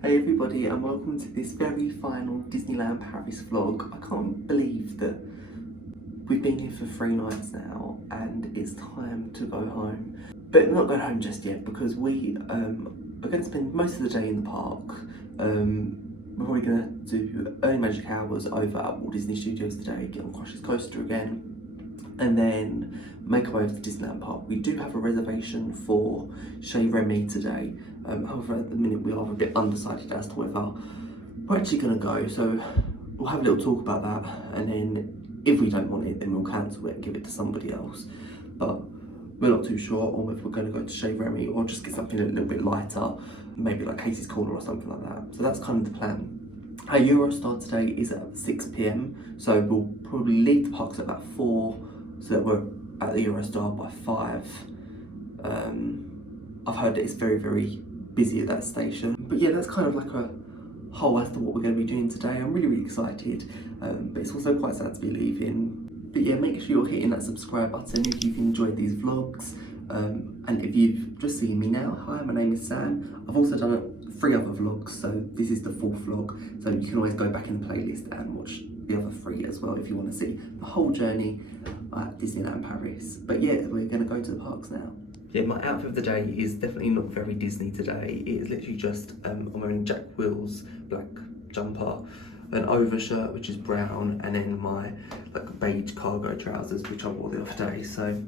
Hey everybody, and welcome to this very final Disneyland Paris vlog. I can't believe that we've been here for 3 nights now and it's time to go home. But we're not going home just yet because we are going to spend most of the day in the park. We're probably going to do early magic hours over at Walt Disney Studios today, get on Crush's Coaster again, and then make our way over to Disneyland Park. We do have a reservation for Chez Remy today. However, at the minute we are a bit undecided as to whether we're actually going to go. So we'll have a little talk about that, and then if we don't want it, then we'll cancel it and give it to somebody else. But we're not too sure on if we're going to go to Chez Remy or just get something a little bit lighter, maybe like Casey's Corner or something like that. So that's kind of the plan. Our Eurostar today is at 6 PM, so we'll probably leave the parks at about 4, so that we're at the Eurostar by 5. I've heard that it's very, very busy at that station. But yeah, that's kind of like a whole as to what we're going to be doing today. I'm really, really excited, but it's also quite sad to be leaving. But yeah, make sure you're hitting that subscribe button if you've enjoyed these vlogs. And if you've just seen me now, hi, my name is Sam. I've also done 3 other vlogs, so this is the 4th vlog. So you can always go back in the playlist and watch the other 3 as well if you want to see the whole journey at Disneyland Paris. But yeah, we're going to go to the parks now. Yeah, my outfit of the day is definitely not very Disney today. It is literally just, I'm wearing Jack Will's black jumper, an overshirt which is brown, and then my like beige cargo trousers which I wore the other day. So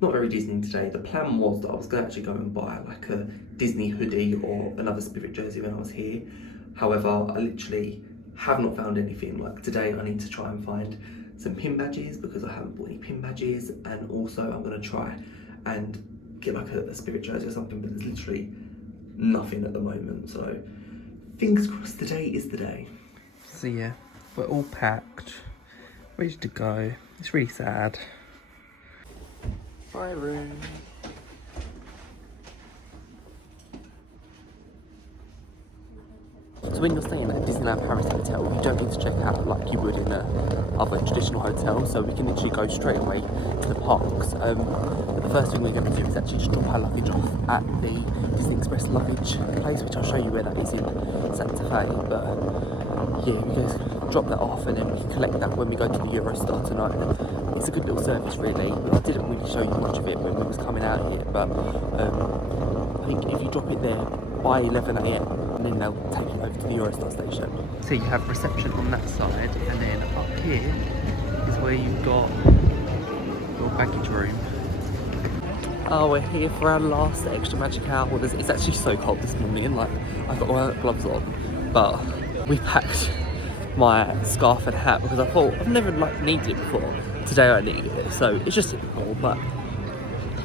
not very Disney today. The plan was that I was going to actually go and buy like a Disney hoodie or another Spirit jersey when I was here. However, I literally have not found anything. Like today I need to try and find some pin badges because I haven't bought any pin badges, and also I'm going to try and get like a Spirit jersey or something, but there's literally nothing at the moment. So fingers crossed today is the day. So yeah, we're all packed, ready to go. It's really sad. Bye room. So when you're staying at a Disneyland Paris hotel, you don't need to check out like you would in other traditional hotels, so we can literally go straight away to the parks. The first thing we're going to do is actually just drop our luggage off at the Disney Express luggage place, which I'll show you where that is in Santa Fe. But yeah, we go drop that off and then we can collect that when we go to the Eurostar tonight. It's a good little service really. I didn't really show you much of it when we was coming out here, but I think if you drop it there by 11 AM, and then they'll take you over to the Eurostar station. So you have reception on that side, and then up here is where you've got your baggage room. Oh, we're here for our last extra magic hour. It's actually so cold this morning, and like I've got my gloves on, but we packed my scarf and hat because I thought I've never like needed it before. Today I needed it, so it's just typical. But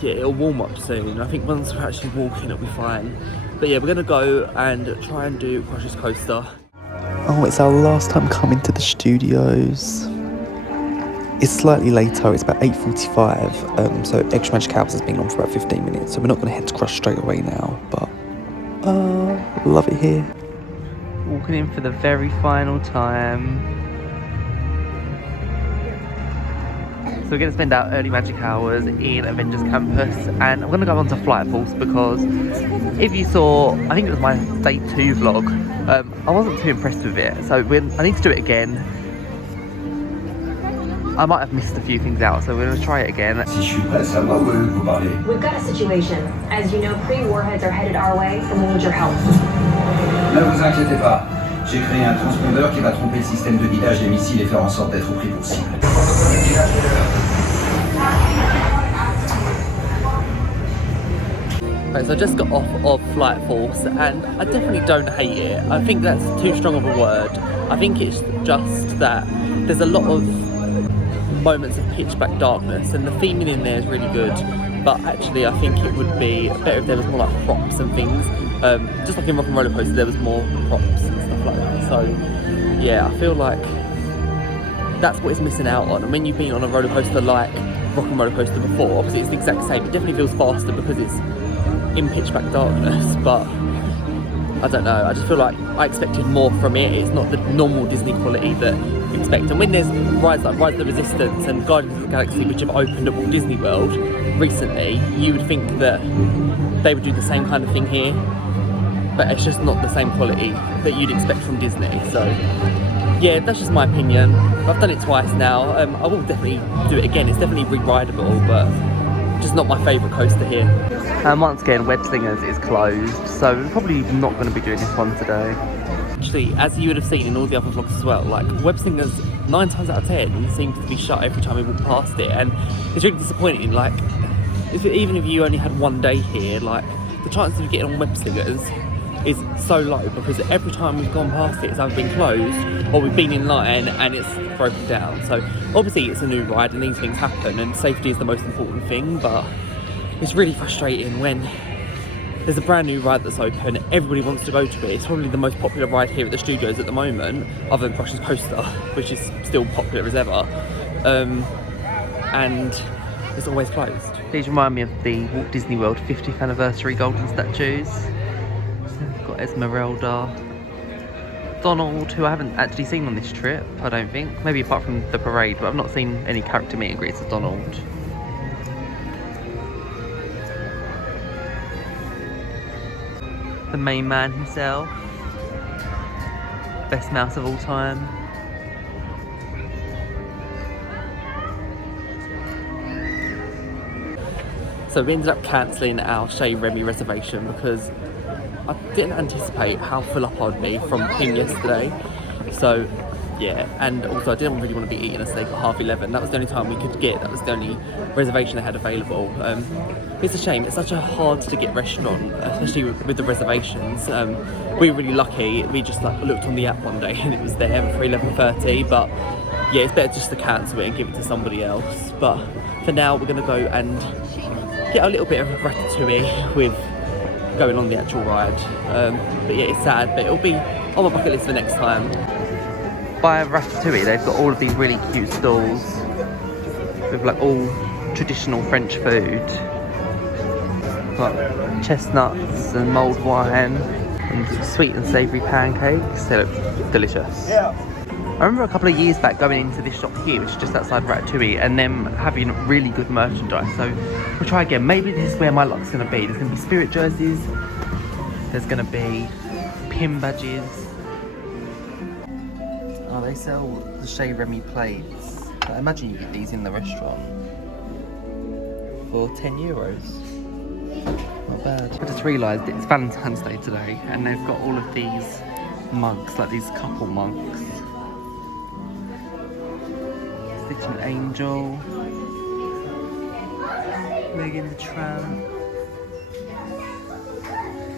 yeah, it'll warm up soon. I think once we're actually walking, it'll be fine. But yeah, we're gonna go and try and do Crush's Coaster. Oh, it's our last time coming to the studios. It's slightly later, it's about 8:45, so Extra Magic Hours has been on for about 15 minutes, so we're not gonna head to Crush straight away now, but love it here. Walking in for the very final time. So we're going to spend our early magic hours in Avengers Campus, and I'm going to go on to Flight Force because if you saw, I think it was my day 2 vlog, I wasn't too impressed with it, so I need to do it again. I might have missed a few things out, so we're going to try it again. We've got a situation. As you know, pre-warheads are headed our way, and we need your help. Ne vous inquiétez pas. J'ai créé un transpondeur qui va tromper le système de guidage des missiles et faire en sorte d'être pris pour cible. Right, so I just got off of Flight Force, and I definitely don't hate it. I think that's too strong of a word. I think it's just that there's a lot of moments of pitch black darkness, and the theming in there is really good. But actually, I think it would be better if there was more like props and things. Just like in Rock and Roller Coaster, there was more props and stuff like that. So yeah, I feel like that's what it's missing out on. And when you've been on a roller coaster like Rock and Roller Coaster before, obviously it's the exact same. It definitely feels faster because it's in pitch black darkness, but I don't know, I just feel like I expected more from it. It's not the normal Disney quality that you expect. And when there's rides like Rise of the Resistance and Guardians of the Galaxy, which have opened at Walt Disney World recently, you would think that they would do the same kind of thing here. but it's just not the same quality that you'd expect from Disney. So yeah, that's just my opinion. I've done it twice now. I will definitely do it again. It's definitely re-rideable, but just not my favourite coaster here. And once again, Web Slingers is closed, so we're probably not going to be doing this one today. Actually, as you would have seen in all the other vlogs as well, like Web Slingers 9 times out of 10 seems to be shut every time we walk past it, and it's really disappointing. Like, even if you only had one day here, like the chances of getting on Web Slingers is so low, because every time we've gone past it's either been closed or we've been in line and it's broken down. So obviously it's a new ride and these things happen, and safety is the most important thing, but it's really frustrating when there's a brand new ride that's open, everybody wants to go to it. It's probably the most popular ride here at the studios at the moment, other than Russia's Coaster, which is still popular as ever, and it's always closed. These remind me of the Walt Disney World 50th anniversary golden statues. We've got Esmeralda, Donald, who I haven't actually seen on this trip, I don't think. Maybe apart from the parade, but I've not seen any character meet and greets of Donald. The main man himself. Best mouse of all time. So we ended up cancelling our Chez Remy reservation because I didn't anticipate how full up I'd be from Ping yesterday. So yeah, and also I didn't really want to be eating a steak at 11:30. That was the only time we could get. That was the only reservation they had available. It's a shame. It's such a hard to get restaurant, especially with the reservations. We were really lucky. We just like looked on the app one day and it was there for 11:30. But yeah, it's better just to cancel it and give it to somebody else. But for now, we're gonna go and get a little bit of Ratatouille with going on the actual ride. But yeah, it's sad, but it'll be on my bucket list for next time. By Ratatouille, they've got all of these really cute stalls with like all traditional French food. Got chestnuts and mulled wine and sweet and savoury pancakes. They look delicious. Yeah. I remember a couple of years back going into this shop here, which is just outside Ratatouille, and them having really good merchandise. So we'll try again. Maybe this is where my luck's going to be. There's going to be spirit jerseys. There's going to be pin badges. Oh, they sell the Chez Remy plates. I imagine you get these in the restaurant for €10. Not bad. I just realised it's Valentine's Day today, and they've got all of these mugs, like these couple mugs. Stitching Angel, Megan the Tramp,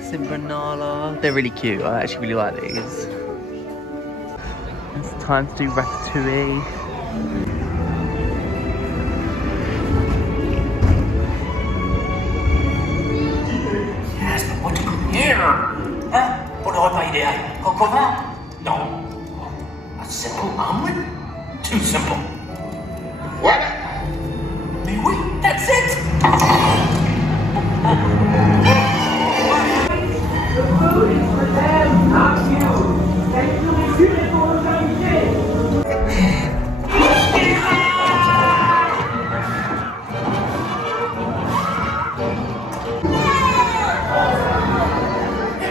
Simba and Nala. They're really cute. I actually really like these. It's time to do Ratatouille. Yes, but what to cook here? Hein? Pour le repas idéal, coq au vin? Non. A simple omelette? Too simple. What? Mais oui, that's it! The food is for them, not you. Thank you, monsieur, pour vos invités.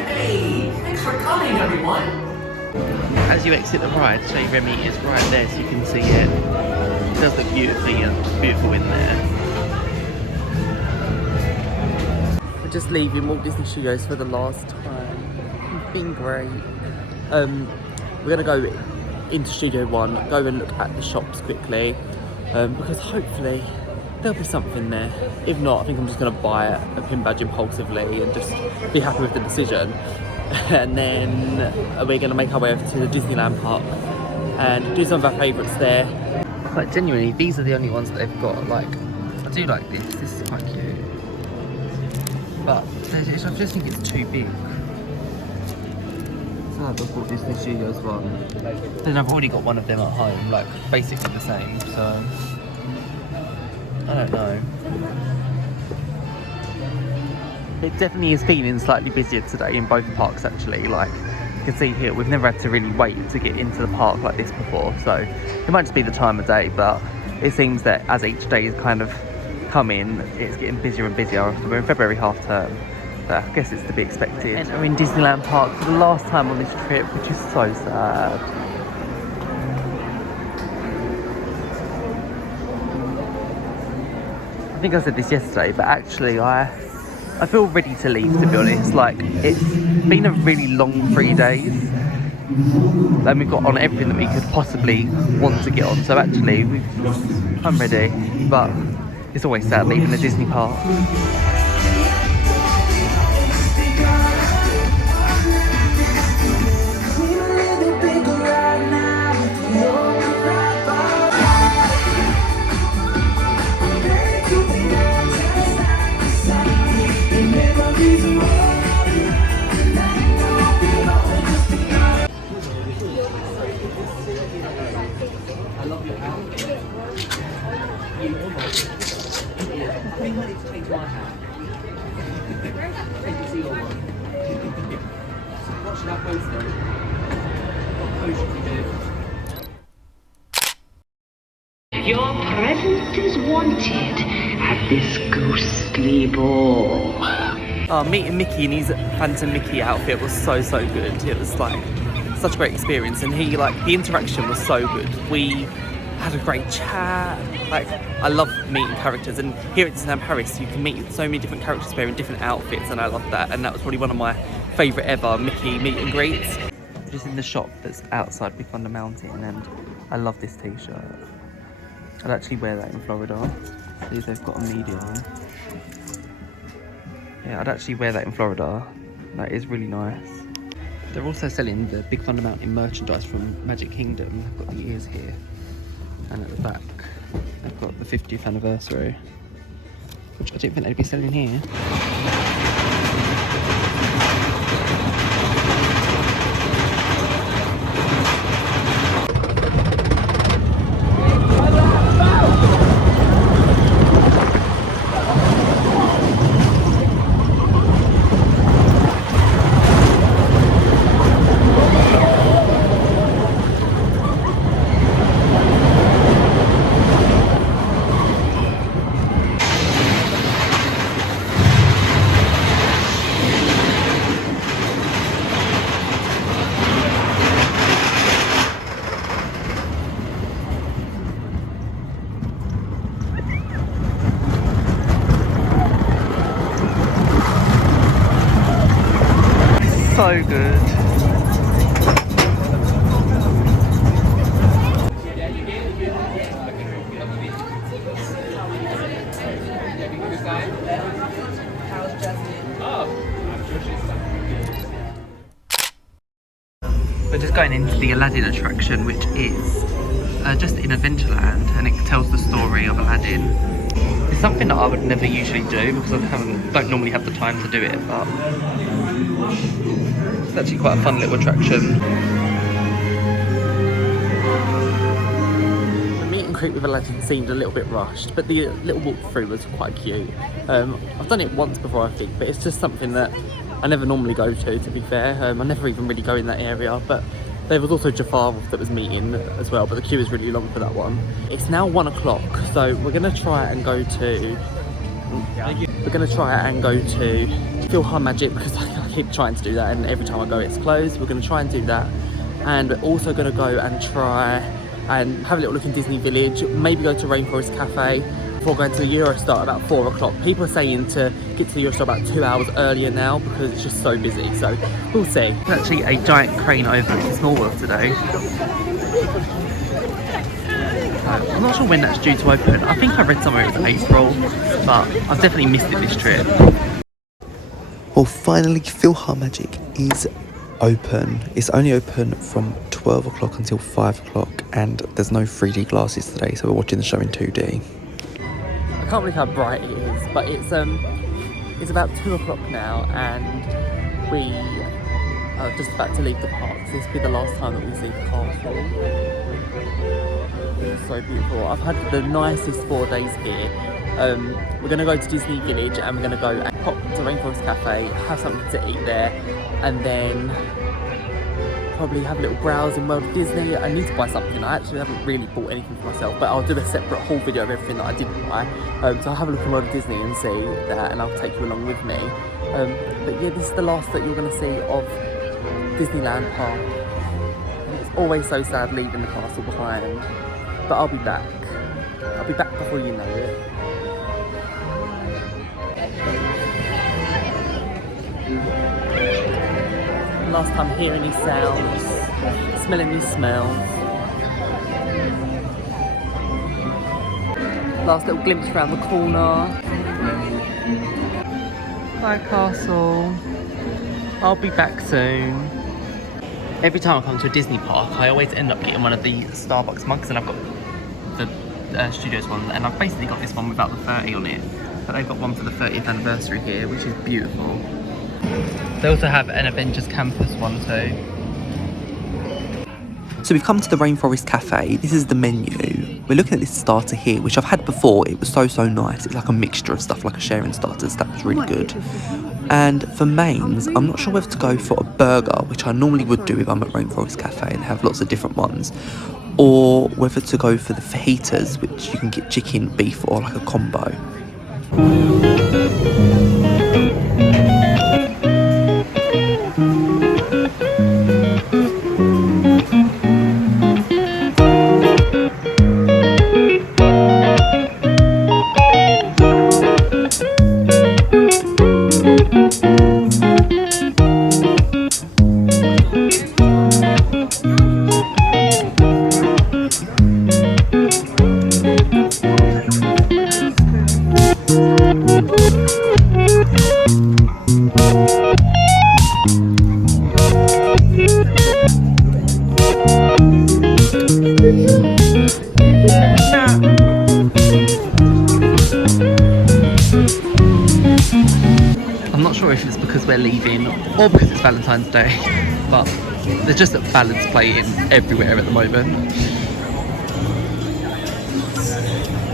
Hey, thanks for coming, everyone. As you exit the ride, Chez Remy is right there, so you can see it. It does look beautiful in there. We're just leaving Walt Disney Studios for the last time. It's been great. We're gonna go into Studio 1, go and look at the shops quickly, because hopefully there'll be something there. If not, I think I'm just gonna buy a pin badge impulsively and just be happy with the decision. And then we're going to make our way over to the Disneyland park and do some of our favourites there. Like genuinely, these are the only ones that they've got. Like, I do like this. This is quite cute, but I just think it's too big. So I've got Disney Studios one. Then I've already got one of them at home, like basically the same. So I don't know. It definitely is feeling slightly busier today in both parks actually. Like you can see here, we've never had to really wait to get into the park like this before, so it might just be the time of day, but it seems that as each day is kind of coming, it's getting busier and busier. We're in February half term, but I guess it's to be expected. And we're in Disneyland Park for the last time on this trip, which is so sad. I think I said this yesterday, but actually I feel ready to leave, to be honest. Like, it's been a really long 3 days and we've got on everything that we could possibly want to get on, so actually I'm ready, but it's always sad leaving the Disney park. Your presence is wanted at this ghostly ball. Meeting Mickey in his Phantom Mickey outfit was so good. It was like such a great experience, and he, like, the interaction was so good. We had a great chat. Like, I love meeting characters, and here at Disneyland Paris you can meet so many different characters wearing different outfits, and I love that. And that was probably one of my favourite ever Mickey meet and greets. Just in the shop that's outside Big Thunder Mountain, and I love this t-shirt. I'd actually wear that in Florida. See, they've got a medium. Yeah, I'd actually wear that in Florida. That is really nice. They're also selling the Big Thunder Mountain merchandise from Magic Kingdom. They've got the ears here. And at the back, they've got the 50th anniversary, which I didn't think they'd be selling here. So good. We're just going into the Aladdin attraction, which is just in Adventureland, and it tells the story of Aladdin. It's something that I would never usually do because I don't normally have the time to do it, but it's actually quite a fun little attraction. The meet and greet with Aladdin seemed a little bit rushed, but the little walkthrough was quite cute. I've done it once before, I think, but it's just something that I never normally go to be fair. I never even really go in that area, but there was also Jafar that was meeting as well, but the queue is really long for that one. It's now 1 o'clock, so we're gonna try and go to Philharmagic because I keep trying to do that, and every time I go it's closed. We're gonna try and do that, and we're also gonna go and try and have a little look in Disney Village, maybe go to Rainforest Cafe before going to the Eurostar about 4 o'clock. People are saying to get to the Eurostar about 2 hours earlier now because it's just so busy, so we'll see. There's actually a giant crane over at Small World today. I'm not sure when that's due to open. I think I read somewhere it's April, but I've definitely missed it this trip. Well, finally, Philharmagic is open. It's only open from 12 o'clock until 5 o'clock, and there's no 3D glasses today, so we're watching the show in 2D. I can't believe how bright it is, but it's about 2 o'clock now, and we are just about to leave the park. So this will be the last time that we see the castle. It's so beautiful. I've had the nicest 4 days here. We're going to go to Disney Village, and we're going to go and pop to Rainforest Cafe, have something to eat there, and then probably have a little browse in World of Disney. I need to buy something. I actually haven't really bought anything for myself, but I'll do a separate haul video of everything that I did buy. So I'll have a look in World of Disney and see that, and I'll take you along with me. But yeah, this is the last that you're going to see of Disneyland Park. And it's always so sad leaving the castle behind. But I'll be back. I'll be back before you know it. Last time hearing these sounds, smelling these smells. Last little glimpse around the corner. Bye castle. I'll be back soon. Every time I come to a Disney park, I always end up getting one of the Starbucks mugs, and I've got the Studios one, and I've basically got this one without the 30 on it. But they've got one for the 30th anniversary here, which is beautiful. They also have an Avengers campus one too. So we've come to the Rainforest Cafe. This is the menu. We're looking at this starter here, which I've had before. It was so nice. It's like a mixture of stuff, like a sharing starters. That was really good. And for mains, I'm not sure whether to go for a burger, which I normally would do if I'm at Rainforest Cafe and have lots of different ones, or whether to go for the fajitas, which you can get chicken, beef, or like a combo. I'm not sure if it's because we're leaving or because it's Valentine's Day, but there's just ballads playing everywhere at the moment.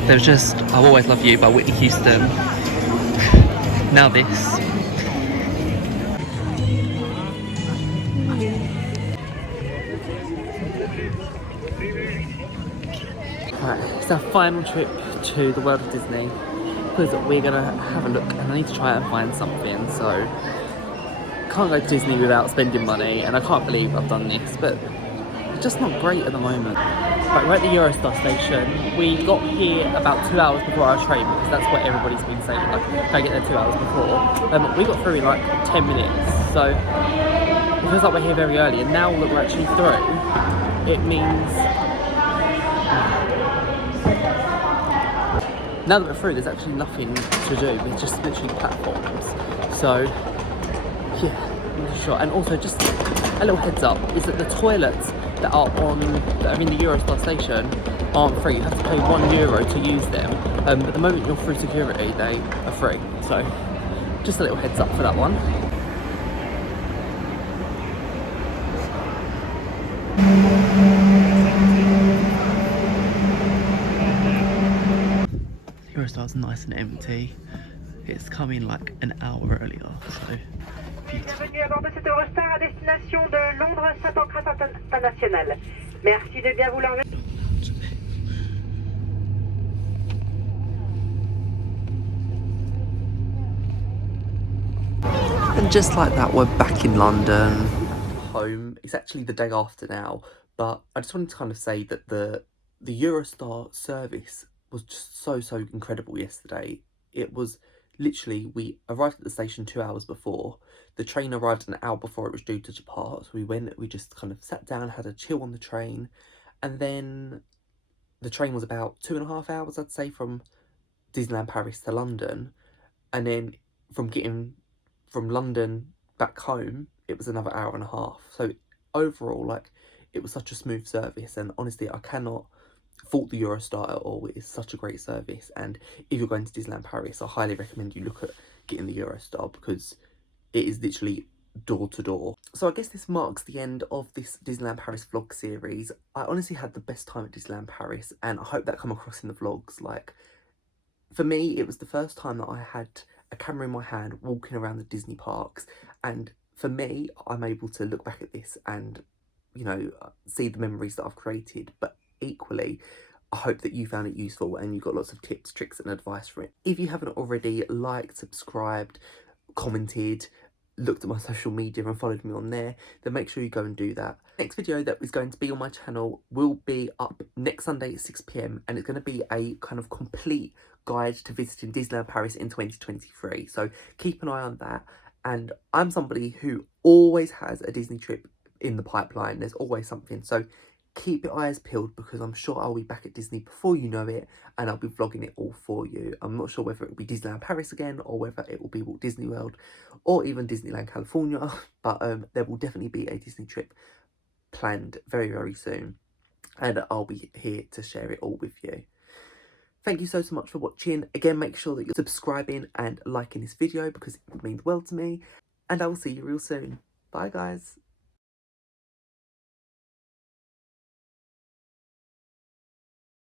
There's just I'll Always Love You by Whitney Houston. Now this. Right, it's our final trip to the world of Disney, because we're gonna have a look and I need to try and find something, so can't go to Disney without spending money, and I can't believe I've done this, but it's just not great at the moment. Right, we're at the Eurostar station. We got here about 2 hours before our train, because that's what everybody's been saying, like, can I get there 2 hours before? We got through in like 10 minutes, so it feels like we're here very early, and now that we're actually through, it means now that we're through, there's actually nothing to do. It's just literally platforms. So, yeah, I'm not sure. And also, just a little heads up, is that the toilets that are in the Eurostar station aren't free. You have to pay €1 to use them. But the moment you're through security, they are free. So, just a little heads up for that one. Eurostar's nice and empty. It's coming like an hour earlier, so beautiful. Bienvenue à bord de cette Eurostar à destination de Londres Saint-Pancras International. Merci de bien vouloir. And just like that, we're back in London. Home. It's actually the day after now, but I just wanted to kind of say that the Eurostar service was just so incredible yesterday. It was literally, we arrived at the station 2 hours before. The train arrived an hour before it was due to depart. So we just kind of sat down, had a chill on the train, and then the train was about 2.5 hours, I'd say, from Disneyland Paris to London, and then from getting from London back home, it was another hour and a half. So overall, like, it was such a smooth service, and honestly, I cannot fault the Eurostar at all. It is such a great service, and if you're going to Disneyland Paris, I highly recommend you look at getting the Eurostar, because it is literally door to door. So I guess this marks the end of this Disneyland Paris vlog series. I honestly had the best time at Disneyland Paris, and I hope that come across in the vlogs. Like, for me, it was the first time that I had a camera in my hand walking around the Disney parks, and for me, I'm able to look back at this and, you know, see the memories that I've created. But equally, I hope that you found it useful and you got lots of tips, tricks and advice from it. If you haven't already, liked, subscribed, commented, looked at my social media and followed me on there, then make sure you go and do that. Next video that is going to be on my channel will be up next Sunday at 6 PM, and it's going to be a kind of complete guide to visiting Disneyland Paris in 2023. So keep an eye on that. And I'm somebody who always has a Disney trip in the pipeline. There's always something. So keep your eyes peeled, because I'm sure I'll be back at Disney before you know it, and I'll be vlogging it all for you. I'm not sure whether it will be Disneyland Paris again, or whether it will be Walt Disney World, or even Disneyland California, but there will definitely be a Disney trip planned very, very soon, and I'll be here to share it all with you. Thank you so much for watching. Again, make sure that you're subscribing and liking this video, because it would mean the world to me, and I will see you real soon. Bye guys.